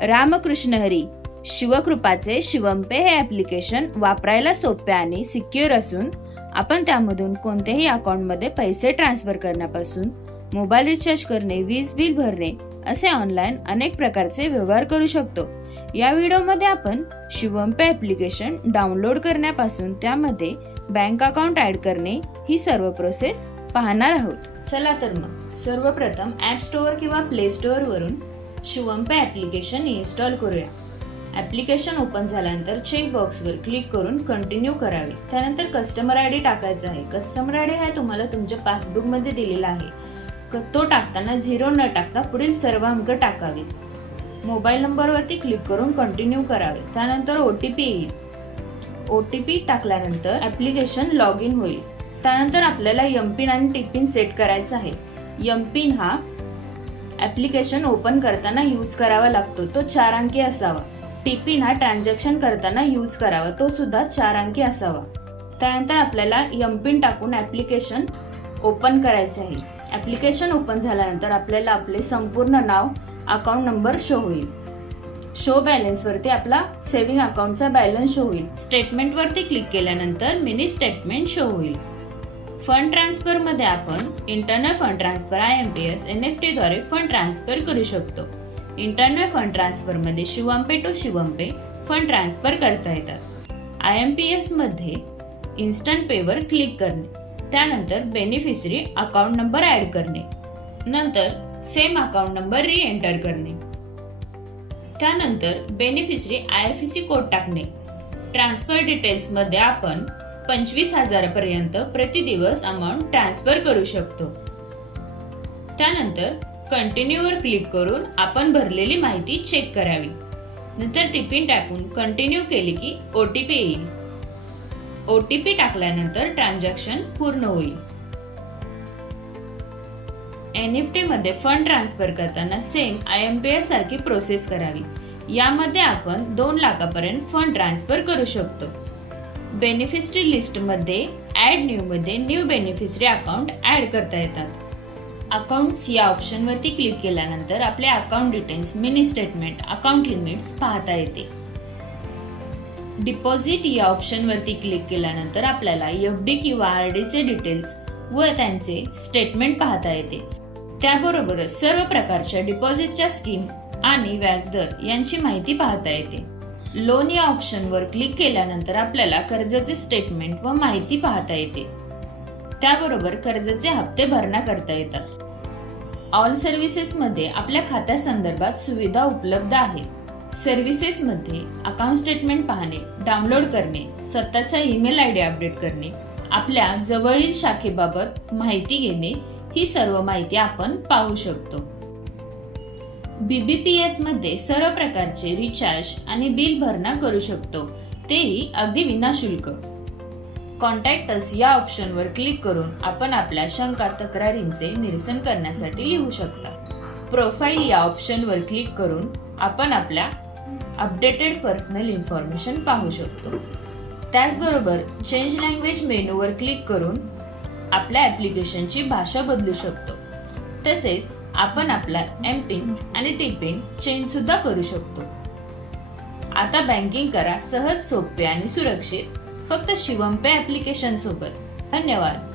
रामकृष्ण हरी. शिवकृपाचे शिवमपे हे ॲप्लिकेशन वापरायला सोपे आणि सिक्युअर असून आपण त्यामधून कोणत्याही अकाउंटमध्ये पैसे ट्रान्सफर करण्यापासून मोबाईल रिचार्ज करणे, वीज बिल भरणे असे ऑनलाईन अनेक प्रकारचे व्यवहार करू शकतो. या व्हिडिओमध्ये आपण शिवमपे ॲप्लिकेशन डाउनलोड करण्यापासून त्यामध्ये बँक अकाउंट ऍड करणे ही सर्व प्रोसेस पाहणार आहोत. चला तर मग सर्वप्रथम ॲप स्टोअर किंवा प्ले स्टोअर वरून शिवमपे ॲप्लिकेशन इन्स्टॉल करूया. ॲप्लिकेशन ओपन झाल्यानंतर चेक बॉक्सवर क्लिक करून कंटिन्यू करावे. त्यानंतर कस्टमर आयडी टाकायचा आहे. कस्टमर आयडी हा तुम्हाला तुमच्या पासबुक मध्ये दिलेला आहे. तो टाकताना 0 न टाकता पुढील सर्व अंक टाकावेत. मोबाईल नंबरवरती क्लिक करून कंटिन्यू करावे. त्यानंतर OTP येईल. OTP टाकल्यानंतर ॲप्लिकेशन लॉग इन होईल. त्यानंतर आपल्याला एमपिन आणि टीपिन सेट करायचा आहे. एमपिन हा ॲप्लिकेशन ओपन करताना यूज करावा लागतो, तो 4 अंकी असावा. टीपिन हा ट्रान्झॅक्शन करताना यूज करावा, तो सुद्धा 4 अंकी असावा. त्यानंतर आपल्याला एमपिन टाकून ॲप्लिकेशन ओपन करायचे आहे. ॲप्लिकेशन ओपन झाल्यानंतर आपल्याला आपले संपूर्ण नाव, अकाउंट नंबर शो होईल. शो बॅलन्स वरती आपला सेव्हिंग अकाउंटचा बॅलन्स शो होईल. स्टेटमेंट वरती क्लिक केल्यानंतर मिनी स्टेटमेंट शो होईल. फंड ट्रान्सफर मध्ये आपण internal fund transfer IMPS NEFT द्वारे फंड ट्रान्सफर करू शकतो. इंटरनल फंड ट्रान्सफर मध्ये शिवमपे टू शिवमपे फंड ट्रान्सफर करता येतात. IMPS मध्ये इन्स्टंट पे वर क्लिक करणे, त्यानंतर बेनिफिशरी अकाउंट नंबर ऍड करणे, नंतर सेम अकाउंट नंबर री एंटर करणे, त्यानंतर बेनिफिशरी IFSC कोड टाकणे. ट्रान्सफर डिटेल्स मध्ये आपण 25,000 पर्यंत प्रति दिवस अमाउंट ट्रान्सफर करू शकतो. त्यानंतर कंटिन्यू वर क्लिक करून आपण भरलेली माहिती चेक करावी. नंतर टीपिन टाकून कंटिन्यू केले की OTP येईल. OTP टाकल्यानंतर ट्रान्झॅक्शन पूर्ण होईल. NEFT मध्ये फंड ट्रान्सफर करताना सेम IMPS सारखी प्रोसेस करावी. यामध्ये आपण 2 लाखापर्यंत फंड ट्रान्सफर करू शकतो. बेनिफिशरी लिस्ट मध्ये ऍड न्यू मध्ये न्यू बेनिफिशरी अकाउंट ऍड करता येतात. अकाउंट्स या ऑप्शन वरती क्लिक केल्यानंतर आपले account details, mini statement, account limits पाहता येते. डिपॉझिट या ऑप्शन वरती क्लिक केल्यानंतर आपल्याला FD किंवा RD चे डिटेल्स व त्यांचे स्टेटमेंट पाहता येते. त्याबरोबरच सर्व प्रकारच्या डिपॉझिटच्या स्कीम आणि व्याजदर यांची माहिती पाहता येते. लोन या ऑप्शन वर क्लिक केल्यानंतर आपल्याला कर्जाचे स्टेटमेंट व माहिती पाहता येते. त्याबरोबर कर्जाचे हप्ते भरणा करता येतात. ऑल सर्व्हिसेस मध्ये आपल्या खात्या संदर्भात सुविधा उपलब्ध आहे. सर्व्हिसेस मध्ये अकाउंट स्टेटमेंट पाहणे, डाउनलोड करणे, स्वतःचा ईमेल ID अपडेट करणे, आपल्या जवळील शाखेबाबत माहिती घेणे ही सर्व माहिती आपण पाहू शकतो. BBPS मध्ये सर्व प्रकारचे रिचार्ज आणि बिल भरणा करू शकतो, तेही अगदी विनाशुल्क. कॉन्टॅक्ट अस या ऑप्शनवर क्लिक करून आपण आपल्या शंका तक्रारींचे निरसन करण्यासाठी लिहू शकता. प्रोफाईल या ऑप्शनवर क्लिक करून आपण आपल्या अपडेटेड पर्सनल इन्फॉर्मेशन पाहू शकतो. त्याचबरोबर चेंज लँग्वेज मेनूवर क्लिक करून आपल्या ॲप्लिकेशनची भाषा बदलू शकतो. तसेच आपण आपला एमपिन आणि टीपिन चेंज सुद्धा करू शकतो. आता बँकिंग करा सहज, सोपे आणि सुरक्षित फक्त शिवमपे ॲप्लिकेशन सोबत. धन्यवाद.